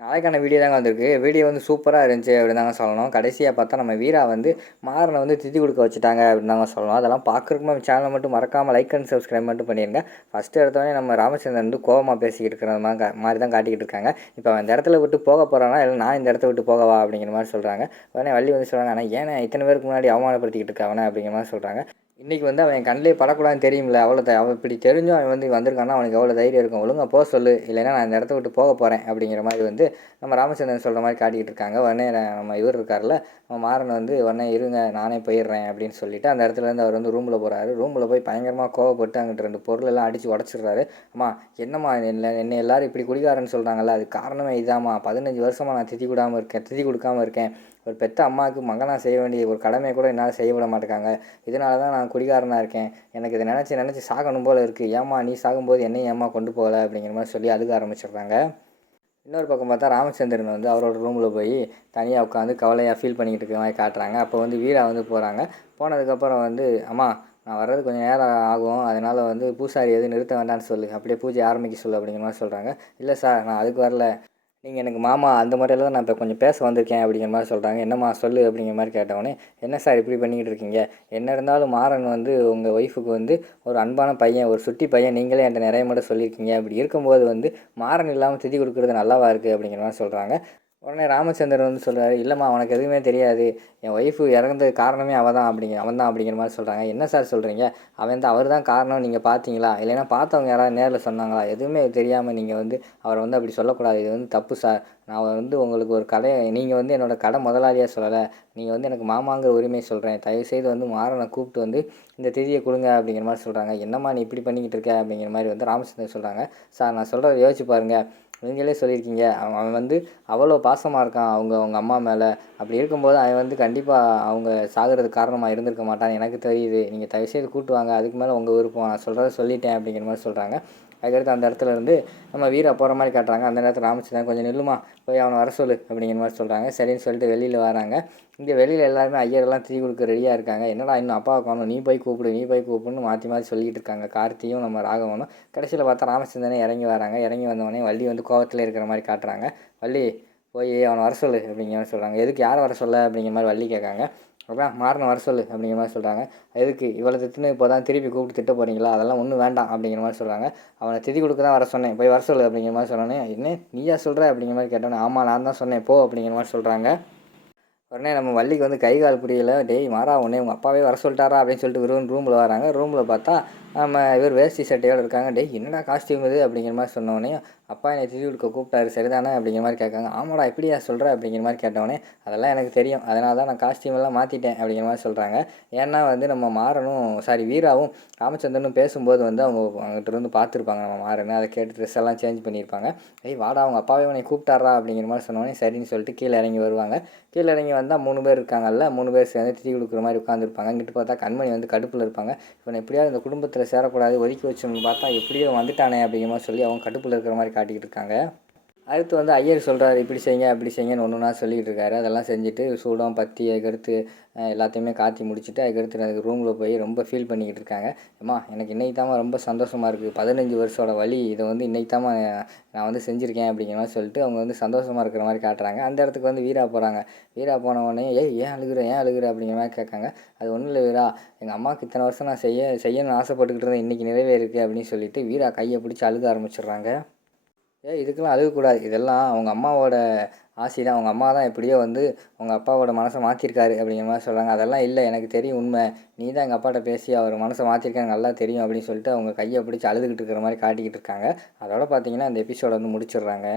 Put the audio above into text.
நாளைக்கான வீடியோ தாங்க வந்திருக்கு. வீடியோ வந்து சூப்பராக இருந்துச்சு அப்படின்னு தாங்க சொல்லணும். கடைசியாக பார்த்தா நம்ம வீரா வந்து மாறனை வந்து திதி கொடுக்க வச்சுட்டாங்க அப்படின்னு தாங்க சொல்லணும். அதெல்லாம் பார்க்குறதுக்கு நம்ம சேனலை மட்டும் மறக்காமல் லைக் அண்ட் சப்ஸ்கிரைப் மட்டும் பண்ணிடுங்க ஃபஸ்ட்டு எடுத்தோடனே நம்ம ராமச்சந்திரன் வந்து கோபமாக பேசிக்கிட்டு இருக்கிற மாதிரி மாதிரி தான் காட்டிக்கிட்டு இருக்காங்க. இப்போ அந்த இடத்துல விட்டு போக போகிறானா இல்லை நான் இந்த இடத்த விட்டு போகவா அப்படிங்கிற மாதிரி சொல்கிறாங்க உடனே வள்ளி வந்து சொல்கிறாங்க ஆனால் ஏன் இத்தனை பேருக்கு முன்னாடி அவமானப்படுத்திக்கிட்டு இருக்க அப்படிங்கிற மாதிரி சொல்கிறாங்க இன்றைக்கி வந்து அவன் கண்ணிலே படக்கூடாதுன்னு தெரியும்ல அவ்வளோ த அவன் இப்படி தெரிஞ்சும் அவன் வந்து வந்திருக்கான்னா அவனுக்கு எவ்வளோ தைரியம் இருக்கும். ஒழுங்காக போக சொல்லு. இல்லைன்னா நான் இந்த இடத்த விட்டு போக போகிறேன் அப்படிங்கிற மாதிரி வந்து நம்ம ராமச்சந்திரன் சொல்கிற மாதிரி காட்டிக்கிட்டு இருக்காங்க. உடனே நம்ம இவர் இருக்கார்ல நம்ம மாறன் வந்து உடனே இருங்க நானே போயிடுறேன். அப்படின்னு சொல்லிட்டு அந்த இடத்துலேருந்து அவர் வந்து ரூமில் போகிறாரு ரூமில் போய் பயங்கரமாக கோவப்பட்டு அங்கிட்டு ரெண்டு பொருள் எல்லாம் அடித்து உடச்சிடுறாரு. அம்மா என்னம்மா என்ன என்ன எல்லாரும் இப்படி குடிகாரன்னு சொல்கிறாங்கல்ல அது காரணமே இதாம்மா. பதினஞ்சு வருஷமாக நான் திதி கூடாமல் இருக்கேன் திதி கொடுக்காம இருக்கேன். ஒரு பெத்த அம்மாவுக்கு மகனாக செய்ய வேண்டிய ஒரு கடமையை கூட என்னால் செய்ய விட மாட்டேங்காங்க இதனால தான் நான் குடிகாரனாக இருக்கேன். எனக்கு இதை நினச்சி நினச்சி சாகணும் போல் இருக்குது ஏம்மா நீ சாகும்போது என்னையும் ஏம்மா கொண்டு போகல? அப்படிங்கிற மாதிரி சொல்லி அழுக ஆரம்பிச்சிடுறாங்க. இன்னொரு பக்கம் பார்த்தா ராமச்சந்திரன் வந்து அவரோட ரூமில் போய் தனியாக உட்காந்து கவலையாக ஃபீல் பண்ணிக்கிட்டு இருக்க மாதிரி காட்டுறாங்க. அப்போ வந்து வீரா வந்து போகிறாங்க போனதுக்கப்புறம் வந்து அம்மா நான் வர்றது கொஞ்சம் நேரம் ஆகும். அதனால் வந்து பூசாரி எதுவும் நிறுத்த வேண்டாம்னு சொல்லு. அப்படியே பூஜை ஆரம்பிக்க சொல்லு. அப்படிங்கிற மாதிரி சொல்கிறாங்க இல்லை சார் நான் அதுக்கு வரல. நீங்கள் எனக்கு மாமா அந்த மாதிரிலாம் நான் இப்போ கொஞ்சம் பேச வந்திருக்கேன் அப்படிங்கிற மாதிரி சொல்கிறாங்க என்னம்மா சொல்லு அப்படிங்கிற மாதிரி கேட்டவொடனே என்ன சார் இப்படி பண்ணிக்கிட்டு இருக்கீங்க? என்ன இருந்தாலும் மாறன் வந்து உங்கள் ஒய்ஃபுக்கு வந்து ஒரு அன்பான பையன் ஒரு சுட்டி பையன் நீங்களே என்கிட்ட நிறைய முறை சொல்லியிருக்கீங்க. அப்படி இருக்கும்போது வந்து மாறன் இல்லாமல் திதி கொடுக்குறது நல்லாவா இருக்குது அப்படிங்கிற மாதிரி சொல்கிறாங்க உடனே ராமச்சந்திரன் வந்து சொல்கிறாரு இல்லைம்மா உனக்கு எதுவுமே தெரியாது. என் ஒய்ஃபு இறந்த காரணமே அவள் தான் அப்படிங்க அவன் தான் அப்படிங்கிற மாதிரி சொல்கிறாங்க என்ன சார் சொல்கிறீங்க அவன் தான் அவர் தான் காரணம் நீங்கள் பார்த்தீங்களா இல்லைன்னா பார்த்தவங்க யாராவது நேரில் சொன்னாங்களா? எதுவுமே தெரியாமல் நீங்கள் வந்து அவரை வந்து அப்படி சொல்லக்கூடாது. இது வந்து தப்பு சார் நான் வந்து உங்களுக்கு ஒரு கடை நீங்கள் வந்து என்னோடய கடை முதலாளியாக சொல்லலை. நீங்கள் வந்து எனக்கு மாமாங்கிற உரிமை சொல்கிறேன் தயவுசெய்து வந்து மாறனை கூப்பிட்டு வந்து இந்த திதியை கொடுங்க அப்படிங்கிற மாதிரி சொல்கிறாங்க என்னம்மா நீ இப்படி பண்ணிக்கிட்டு இருக்க? அப்படிங்கிற மாதிரி வந்து ராமச்சந்திரன் சொல்கிறாங்க சார் நான் சொல்கிறத யோசிச்சு பாருங்கள் நீங்களே சொல்லியிருக்கீங்க. அவன் அவன் வந்து அவ்வளோ பாசமாக இருக்கான் அவங்க அவங்க அம்மா மேலே. அப்படி இருக்கும்போது அவன் வந்து கண்டிப்பாக அவங்க சாகிறதுக்கு காரணமாக இருந்திருக்க மாட்டான் எனக்கு தெரியுது. நீங்கள் தயவுசெய்து கூட்டு வாங்க அதுக்கு மேலே உங்கள் விருப்பம். நான் சொல்கிறத சொல்லிட்டேன் அப்படிங்கிற மாதிரி சொல்கிறாங்க அதுக்கடுத்து அந்த இடத்துல இருந்து நம்ம வீரை போகிற மாதிரி காட்டுறாங்க. அந்த நேரத்தில் ராமச்சந்திரன் கொஞ்சம் நில்லுமா? போய் அவனை வர சொல்லு அப்படிங்கிற மாதிரி சொல்கிறாங்க சரின்னு சொல்லிட்டு வெளியில் வராங்க. இங்கே வெளியில் எல்லாருமே ஐயரெல்லாம் தீ கொடுக்க ரெடியாக இருக்காங்க. என்னடா இன்னும் அப்பாவை காணும்? நீ போய் கூப்பிடு நீ போய் கூப்பிடுன்னு மாற்றி மாற்றி சொல்லிகிட்டு இருக்காங்க. கார்த்தியும் நம்ம ராகவனும். கடைசியில் பார்த்தா ராமச்சந்திரனே இறங்கி வராங்க. இறங்கி வந்தவொடனே வள்ளி வந்து கோவத்தில் இருக்கிற மாதிரி காட்டுறாங்க. வள்ளி போய் அவனை வர சொல்லு அப்படிங்கிற மாதிரி சொல்கிறாங்க எதுக்கு யாரை வர சொல்ல அப்படிங்கிற மாதிரி வள்ளி கேட்காங்க. அப்புறம் மாறின வர சொல்லு அப்படிங்கிற மாதிரி சொல்கிறாங்க எதுக்கு? இவ்வளோ திட்டுன்னு இப்போ தான் திருப்பி கூப்பிட்டு திட்ட போகிறீங்களா அதெல்லாம் ஒன்றும் வேண்டாம் அப்படிங்கிற மாதிரி சொல்கிறாங்க அவனை திதி கொடுக்க தான் வர சொன்னேன். போய் வர சொல்லு அப்படிங்கிற மாதிரி சொன்னோன்னே என்ன நீயா சொல்கிற அப்படிங்கிற மாதிரி கேட்டோன்னே ஆமாம் நான் தான் சொன்னேன் போ அப்படிங்கிற மாதிரி சொல்கிறாங்க உடனே நம்ம வள்ளிக்கு வந்து கை கால் புரியல. டேய் மாறா உடனே உங்கள் அப்பாவே வர சொல்லிட்டாரா? அப்படின்னு சொல்லிட்டு விரும்பு ரூமில் வராங்க. ரூமில் பார்த்தா நம்ம இவர் வேஷ்டி சட்டையோடு இருக்காங்க. டே என்னடா காஸ்டியூம் இது? அப்படிங்கிற மாதிரி சொன்னோடனே அப்பா என்னை திதி கொடுக்க கூப்பிட்டாரு. சரிதானே? அப்படிங்கிற மாதிரி கேட்காங்க. ஆமாடா எப்படியா சொல்கிற அப்படிங்கிற மாதிரி கேட்டவொடனே அதெல்லாம் எனக்கு தெரியும். அதனால தான் நான் காஸ்டியூம் எல்லாம் மாற்றிட்டேன் அப்படிங்கிற மாதிரி சொல்கிறாங்க ஏன்னா வந்து நம்ம மாறனும் சாரி வீராவும் ராமச்சந்திரனும் பேசும்போது வந்து அவங்க அங்கிட்ட இருந்து பார்த்துருப்பாங்க. நம்ம மாறனை அதை கேட்டு ட்ரெஸ் எல்லாம் சேஞ்ச் பண்ணியிருப்பாங்க. ஏய் வாடா அவங்க அப்பாவே உன்னை கூப்பிட்டாரா? அப்படிங்கிற மாதிரி சொன்னோடனே சரின்னு சொல்லிட்டு கீழே இறங்கி வருவாங்க. கீழே இறங்கி வந்தால் மூணு பேர் இருக்காங்கல்ல மூணு பேர் சேர்ந்து திதி கொடுக்குற மாதிரி உட்காந்துருப்பாங்க இங்கிட்டு பார்த்தா கண்மணி வந்து கடுப்பில் இருப்பாங்க. இப்போ எப்படியாவது இந்த குடும்பத்தில் சேரக்கூடாது ஒதுக்கி வச்சோம்னு பார்த்தா எப்படியோ வந்துட்டானே அப்படிங்கிற மாதிரி சொல்லி அவங்க கடுப்பில் இருக்கிற மாதிரி காட்டிக்கிட்டு இருக்காங்க. அடுத்து வந்து ஐயர் சொல்கிறாரு இப்படி செய்யுங்க அப்படி செய்யுங்கன்னு ஒன்று ஒன்றா சொல்லிகிட்டு இருக்காரு. அதெல்லாம் செஞ்சுட்டு சூடம் பத்தி அதுக்கடுத்து எல்லாத்தையுமே காத்தி முடிச்சுட்டு அதுக்கடுத்து எனக்கு ரூமில் போய் ரொம்ப ஃபீல் பண்ணிக்கிட்டு இருக்காங்க. அம்மா எனக்கு இன்னைக்கு ரொம்ப சந்தோஷமாக இருக்குது பதினஞ்சு வருஷோட வழி இதை வந்து இன்னைக்கு நான் வந்து செஞ்சுருக்கேன் அப்படிங்கிற மாதிரி சொல்லிட்டு அவங்க வந்து சந்தோஷமாக இருக்கிற மாதிரி காட்டுறாங்க. அந்த இடத்துக்கு வந்து வீரா போகிறாங்க வீரா போன உடனே ஏய் ஏன் அழுகிற ஏன் அழுகுற? அப்படிங்கிற மாதிரி கேட்காங்க. அது ஒன்றும் இல்லை வீரா. எங்கள் அம்மாவுக்கு இத்தனை வருஷம் நான் செய்ய செய்யணும்னு ஆசைப்பட்டுக்கிட்டு இருந்தேன். இன்றைக்கி நிறைவேறிருக்கு அப்படின்னு சொல்லிட்டு வீரா கையை பிடிச்சி அழுக ஆரம்பிச்சிடுறாங்க. ஏ இதுக்கெல்லாம் அழுகக்கூடாது. இதெல்லாம் அவங்க அம்மாவோட ஆசை தான் அவங்க அம்மா தான் எப்படியோ வந்து உங்கள் அப்பாவோட மனசை மாற்றிருக்காரு அப்படிங்கிற மாதிரி சொல்கிறாங்க அதெல்லாம் இல்லை. எனக்கு தெரியும் உண்மை. நீ தான் எங்கள் அப்பாட்ட பேசி அவர் மனசை மாற்றிருக்காங்க நல்லா தெரியும் அப்படின்னு சொல்லிட்டு அவங்க கையை பிடிச்சி அழுதுகிட்டு இருக்கிற மாதிரி காட்டிக்கிட்டு இருக்காங்க. அதோட பார்த்தீங்கன்னா இந்த எபிசோட வந்து முடிச்சிடுறாங்க.